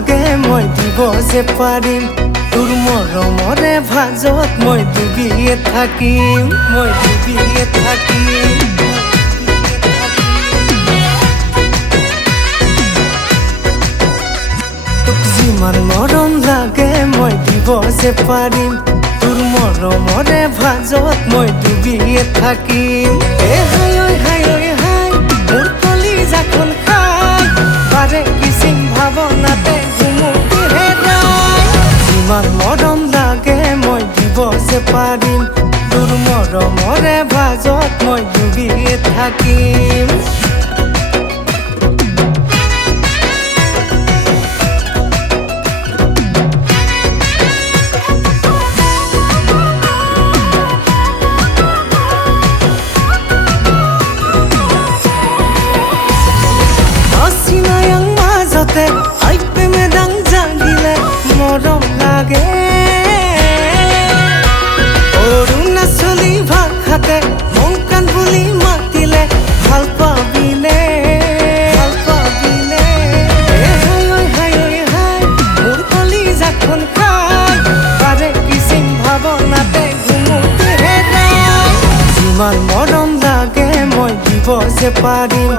লাগে মই দিব যে পাৰিম তোৰ মৰমৰে ভাজত মই ডুবিয়ে থাকিম মই ডুবিয়ে থাকিম তোক যিমান মৰম লাগে মই দিব যে পাৰিম তোৰ মৰমৰে ভাজত মই ডুবিয়ে থাকিম এ হাই ঐ হাই ঐ হাই মোৰ কলিজাখন খাই পাৰে কিচিম ভাৱনাতে ঘুমুকি হেৰাই যিমান মৰম লাগে মই দিব যে পাৰিম তোৰ মৰমৰে ভাজত মই ডুবিয়ে থাকিম আই প্রেমে দাং জাগিলে মরম লাগে অরুণাচলী ভাষাতে মংকান বুলি মাতিলে ভাল পাবিনে ভাল পাবিনে হাই ঐ হাই ঐ হাই মোৰ কলিজাখন খাই পাৰে কিচিম ভাৱনাতে ঘুমুকি হেৰাই যিমান মৰম লাগে মই দিব যে পাৰিম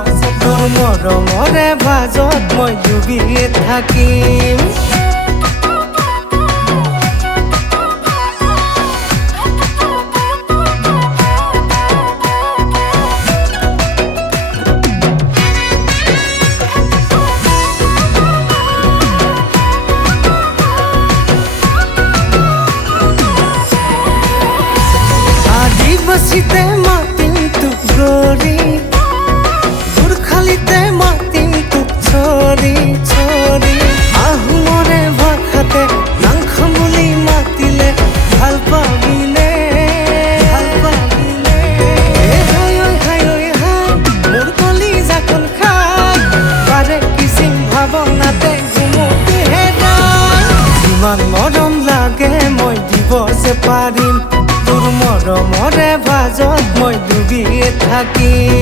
তোৰ মৰমৰে ভাজত মই ডুবিয়ে থাকিম আদিবাসীতে মাতিম তোক গৰি গুৰখালিতে মাতিম তোক চৰি চৰি আহোমৰে ভাষাতে নাংখাম বুলি মাতিলে ভাল পাবিনে ভাল পাবিনে হাই ঐ হাই ঐ হাই মোৰ কলিজাখন খাই পাৰে কিচিম ভাৱনাতে ঘুমুকি হেৰাই যিমান মৰম লাগে মই দিব যে পাৰিম তোৰ মৰমৰে ভাজত মই ডুবিয়ে থাকিম